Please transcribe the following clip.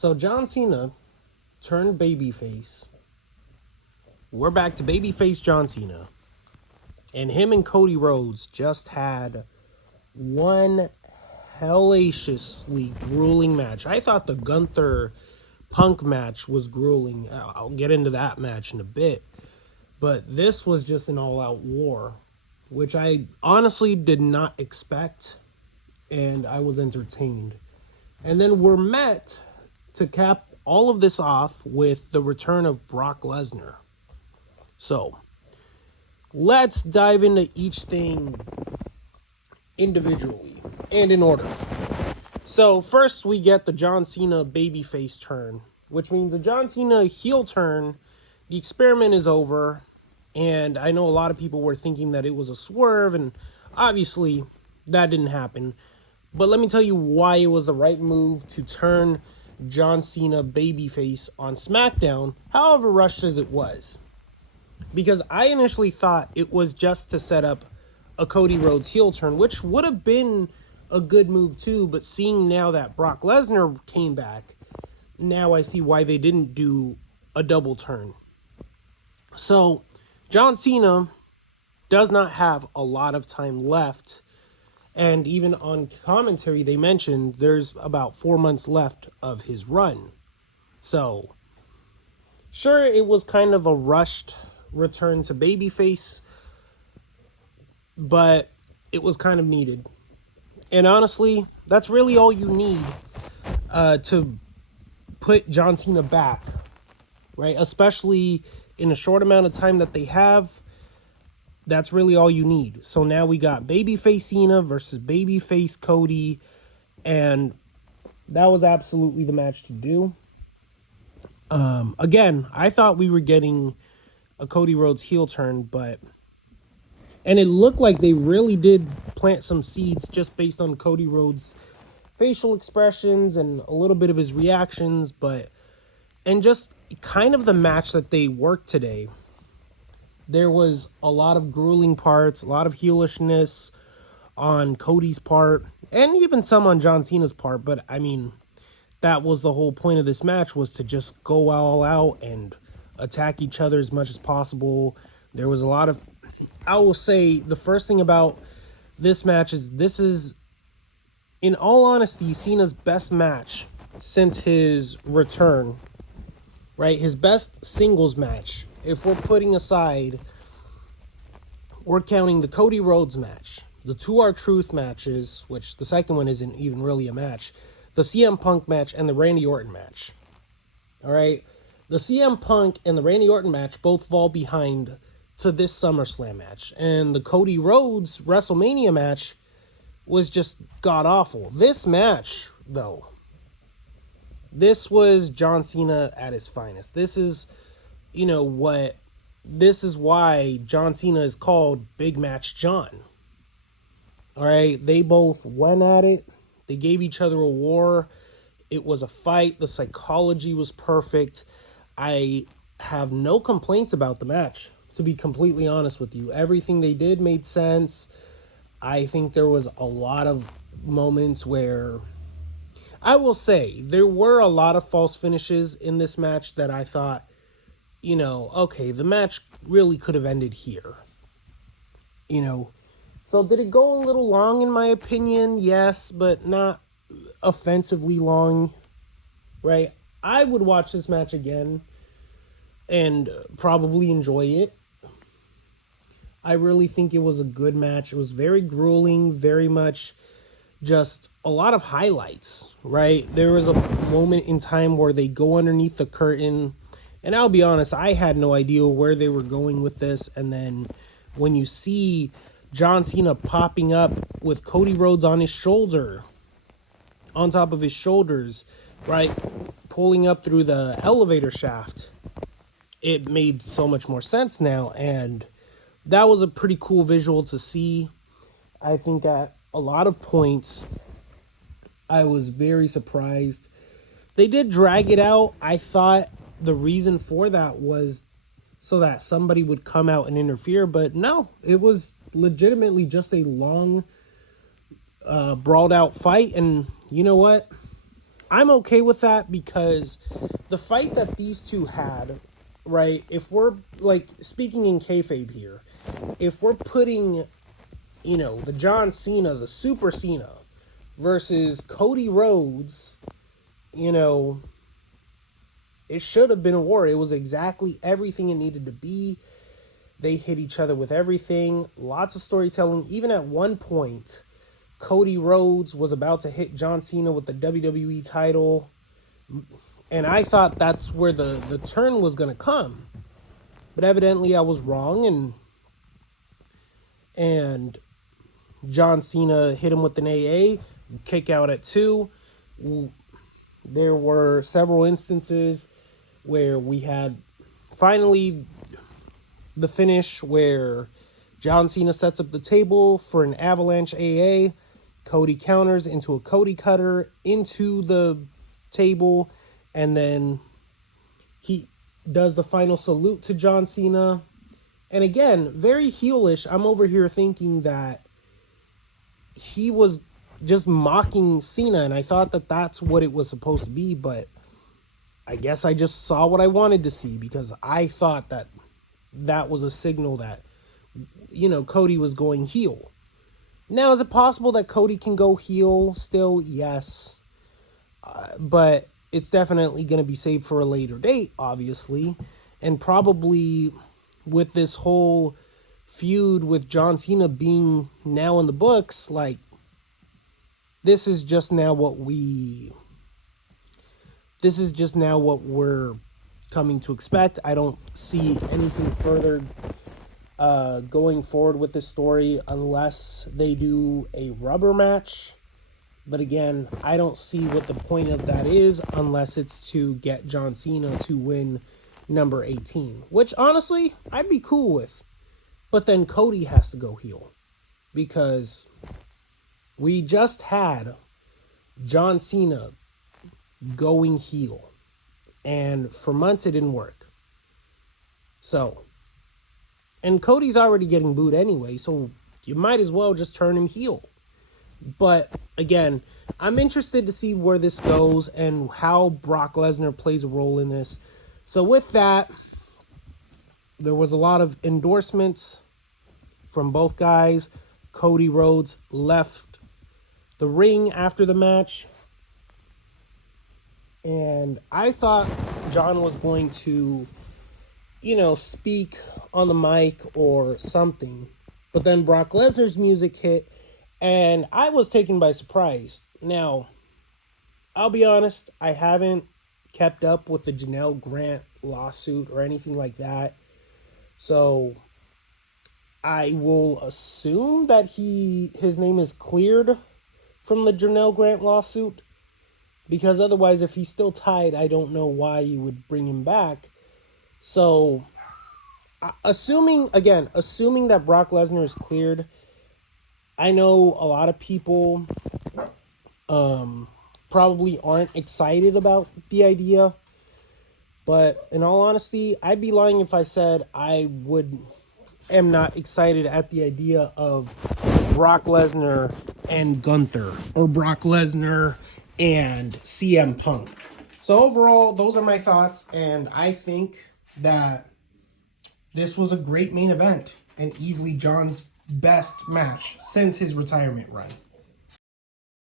So John Cena turned babyface. We're back to babyface John Cena. And him and Cody Rhodes just had one hellaciously grueling match. I thought the Gunther Punk match was grueling. I'll get into that match in a bit. But this was just an all-out war, which I honestly did not expect, and I was entertained. And then we're met to cap all of this off with the return of Brock Lesnar. So, let's dive into each thing individually and in order. So, first we get the John Cena babyface turn, which means the John Cena heel turn. The experiment is over, and I know a lot of people were thinking that it was a swerve, and obviously that didn't happen. But let me tell you why it was the right move to turn John Cena babyface on SmackDown, however rushed as it was. Because I initially thought it was just to set up a Cody Rhodes heel turn, which would have been a good move too, but seeing now that Brock Lesnar came back, now I see why they didn't do a double turn. So, John Cena does not have a lot of time left. And even on commentary, they mentioned there's about 4 months left of his run. So, sure, it was kind of a rushed return to babyface, but it was kind of needed. And honestly, that's really all you need to put John Cena back, right? Especially in a short amount of time that they have. That's really all you need. So now we got babyface Cena versus babyface Cody, and that was absolutely the match to do. Again, I thought we were getting a Cody Rhodes heel turn, and it looked like they really did plant some seeds just based on Cody Rhodes' facial expressions and a little bit of his reactions, and just kind of the match that they worked today. There was a lot of grueling parts, a lot of heelishness on Cody's part, and even some on John Cena's part. But, I mean, that was the whole point of this match, was to just go all out and attack each other as much as possible. There was a lot of... I will say, the first thing about this match is this is, in all honesty, Cena's best match since his return. Right? His best singles match. If we're putting aside, we're counting the Cody Rhodes match, the 2 R-Truth matches, which the second one isn't even really a match, the CM Punk match, and the Randy Orton match. All right? The CM Punk and the Randy Orton match both fall behind to this SummerSlam match. And the Cody Rhodes WrestleMania match was just god-awful. This match, though, this was John Cena at his finest. This is... this is why John Cena is called Big Match John. All right, they both went at it. They gave each other a war. It was a fight. The psychology was perfect. I have no complaints about the match, to be completely honest with you. Everything they did made sense. I think there was a lot of moments where... I will say, there were a lot of false finishes in this match that I thought, okay, the match really could have ended here. So did it go a little long in my opinion? Yes, but not offensively long, right? I would watch this match again and probably enjoy it. I really think it was a good match. It was very grueling, very much just a lot of highlights, right? There was a moment in time where they go underneath the curtain. And I'll be honest, I had no idea where they were going with this. And then when you see John Cena popping up with Cody Rhodes on his shoulder, on top of his shoulders, right, pulling up through the elevator shaft, it made so much more sense now. And that was a pretty cool visual to see. I think at a lot of points, I was very surprised. They did drag it out. I thought the reason for that was so that somebody would come out and interfere, but no, it was legitimately just a long, brawled out fight. And you know what? I'm okay with that because the fight that these two had, right? If we're like speaking in kayfabe here, if we're putting, you know, the John Cena, the Super Cena, versus Cody Rhodes, you know, it should have been a war. It was exactly everything it needed to be. They hit each other with everything. Lots of storytelling. Even at one point, Cody Rhodes was about to hit John Cena with the WWE title. And I thought that's where the turn was going to come. But evidently I was wrong. And John Cena hit him with an AA. Kick out at 2. There were several instances where we had finally the finish where John Cena sets up the table for an avalanche AA. Cody counters into a Cody cutter into the table, and then he does the final salute to John Cena. And again, very heelish. I'm over here thinking that he was just mocking Cena, and I thought that that's what it was supposed to be, but I guess I just saw what I wanted to see, because I thought that that was a signal that, you know, Cody was going heel. Now, is it possible that Cody can go heel still? Yes. But it's definitely going to be saved for a later date, obviously. And probably with this whole feud with John Cena being now in the books, like, this is just now what we're coming to expect. I don't see anything further going forward with this story unless they do a rubber match. But again, I don't see what the point of that is unless it's to get John Cena to win number 18, which honestly I'd be cool with. But then Cody has to go heel, because we just had John Cena going heel, and for months it didn't work. So, and Cody's already getting booed anyway, so you might as well just turn him heel. But again, I'm interested to see where this goes and how Brock Lesnar plays a role in this. So with that, there was a lot of endorsements from both guys. Cody Rhodes left the ring after the match, and I thought John was going to, you know, speak on the mic or something. But then Brock Lesnar's music hit, and I was taken by surprise. Now, I'll be honest, I haven't kept up with the Janelle Grant lawsuit or anything like that. So I will assume that his name is cleared from the Janelle Grant lawsuit, because otherwise, if he's still tied, I don't know why you would bring him back. So, assuming that Brock Lesnar is cleared, I know a lot of people probably aren't excited about the idea. But in all honesty, I'd be lying if I said I am not excited at the idea of Brock Lesnar and Gunther, or Brock Lesnar and CM Punk. So overall, those are my thoughts, and I think that this was a great main event and easily John's best match since his retirement run.